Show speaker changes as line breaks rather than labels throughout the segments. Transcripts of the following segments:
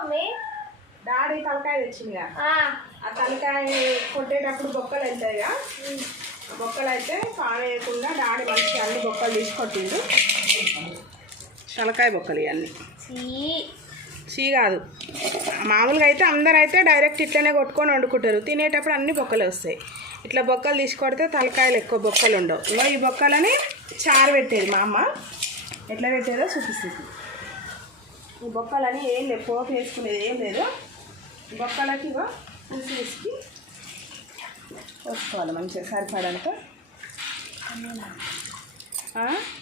Mummy
daddy తలకాయ తెచ్చిందిగా.
ఆ,
ఆ తలకాయ కొట్టేటప్పుడు బొక్కలు వెళ్తాయిగా బొక్కలు అయితే పావేయకుండా డాడీ మంచిగా అన్ని బొక్కలు తీసి కొట్టిండు. తలకాయ బొక్కలు ఇవన్నీ
చీ.
చీ కాదు. మామూలుగా అయితే అందరూ అయితే డైరెక్ట్ ఇట్లనే కొట్టుకొని వండుకుంటారు. తినేటప్పుడు అన్ని బొక్కలు వస్తాయి. ఇట్లా బొక్కలు తీసి కొడితే తలకాయలు ఎక్కువ బొక్కలు ఉండవు. ఈ బొక్కలని చారు పెట్టేది మా అమ్మ. ఎట్లా పెట్టేదో చూపిస్తుంది. ఈ బొక్కలని ఏం లేదు పోపు వేసుకునేది ఏం లేదు. బొక్కలకి వేసి పోసుకోవాలి మంచిగా సరిపడంత.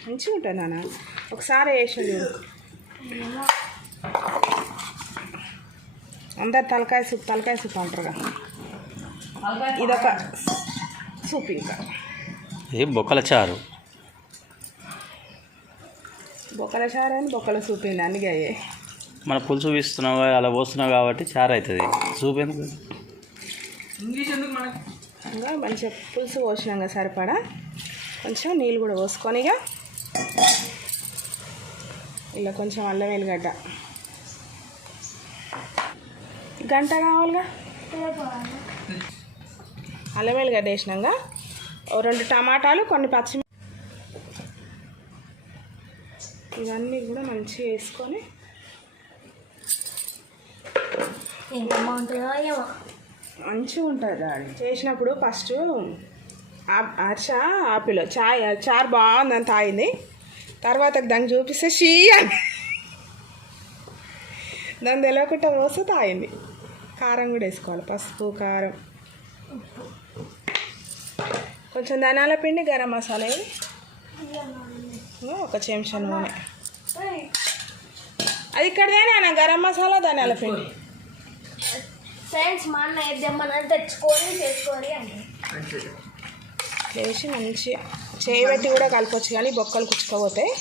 మంచిగా ఉంటుంది నాన్న. ఒకసారి వేసి చూడు. అందరు తలకాయ సూప్ తలకాయ సూప్ అంటారుగా. ఇదొక సూప్ ఇంకా.
ఏ బొక్కల చారు?
బొక్కల చారు అని బొక్కల సూప్ ఏంది అన్ని అయ్యాయి
మన పులుసు వీస్తున్నావు అలా పోస్తున్నావు కాబట్టి చారు అవుతుంది. సూప్ ఎందుకు?
ఇంకా మంచిగా పులుసు పోసినాక సరిపడా? కొంచెం నీళ్ళు కూడా పోసుకొని ఇక ఇలా కొంచెం అల్లం వెల్లిగడ్డ గంట కావాలిగా? అల్లం వెల్లిగడ్డ వేసినాక ఓ రెండు టమాటాలు కొన్ని పచ్చిమి ఇవన్నీ కూడా మంచిగా వేసుకొని మంచిగా ఉంటుంది డాడీ. చేసినప్పుడు ఫస్ట్ హర్ష ఆపిల్ చాయ్ చారు బాగుందని తాగింది. తర్వాత దాన్ని చూపిస్తే షీ అని. దాన్ని తెలియకుండా పోస్తే తాగింది. కారం కూడా వేసుకోవాలి పసుపు కారం. కొంచెం ధనాల పిండి గరం మసాలా ఒక చెంచా నూనె. అది ఇక్కడదేనా గరం మసాలా ధనాల పిండి.
ఫ్రెండ్స్ మా అన్న ఏద్దామని తెచ్చుకొని చేసుకొని అంటే
వేసి మంచిగా చేయబెట్టి కూడా కలపచ్చు కానీ బొక్కలు కుచ్చుకోపోతాయి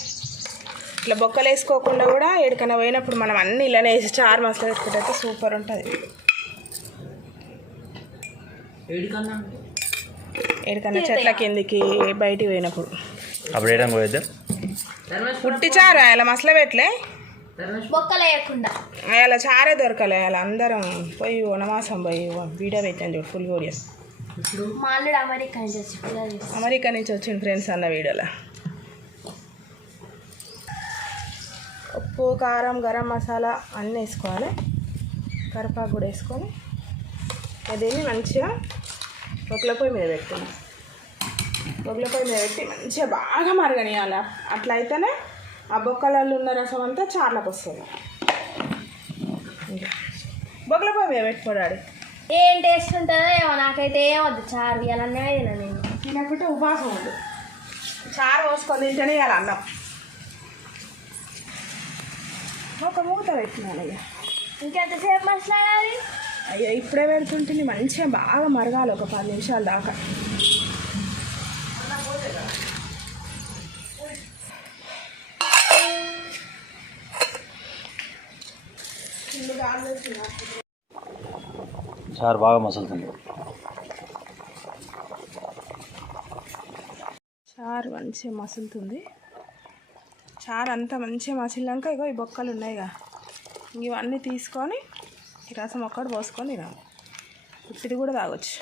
ఇట్లా బొక్కలు వేసుకోకుండా కూడా ఎక్కడికైనా పోయినప్పుడు మనం అన్ని ఇలానే వేసి చారు మసాలా పెట్టుకుంటే సూపర్ ఉంటుంది. ఎక్కడికన్నా చెట్ల కిందికి బయటికి పోయినప్పుడు.
అప్పుడు
పుట్టి చారు అలా మసల
వేయకుండా
అలా చారే దొరకలే అలా అందరం పోయి వనవాసం పోయి వీడియో పెట్టాను చూడు ఫుల్ వీడియో
మా అల్లుడు అమెరికా నుంచి వచ్చి పిల్లలు చేస్తారు.
అమెరికా నుంచి వచ్చిన ఫ్రెండ్స్ అన్న వీడియోలో. ఉప్పు కారం గరం మసాలా అన్నీ వేసుకోవాలి కరివేపాకు కూడా వేసుకొని దీన్ని మంచిగా బొగ్గుల పొయ్యి మీద పెట్టాలి బొగ్గుల పొయ్యి మీద పెట్టి మంచిగా బాగా మరగనియాలి. అట్లా అయితేనే ఆ బొక్కలలో ఉన్న రసం అంతా చార్లకు వస్తుంది. బొగ్గుల పొయ్యి మీద పెట్టుకోడాడు
ఏం టేస్ట్ ఉంటుందో ఏమో నాకైతే ఏమొద్దు చారు ఇవ్వాలనే తిన నేను.
తినకుంటే ఉపాసం ఉంది చారు పోసుకొని తింటేనే ఇవాళ అన్నం. ఒక మూత పెట్టినాను అయ్యా
ఇంకెంతసేపు మసలాడాలి
అయ్యో ఇప్పుడే పెడుతుంటుంది మంచిగా బాగా మరగాలి ఒక పది నిమిషాల దాకా.
చారు బాగా మసులుతుంది.
చారు మంచిగా మసులుతుంది. చారు అంతా మంచిగా మసిలినాక ఇగో ఈ బొక్కలు ఉన్నాయిగా. ఇవన్నీ తీసుకొని ఈ రసం ఒక్కటి పోసుకొని తినాలి. ఇది కూడా తాగొచ్చు.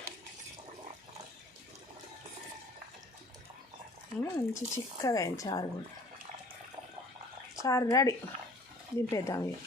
మంచి చిక్కగా అయింది చారు కూడా. చారు రెడీ. దింపేద్దాం ఇక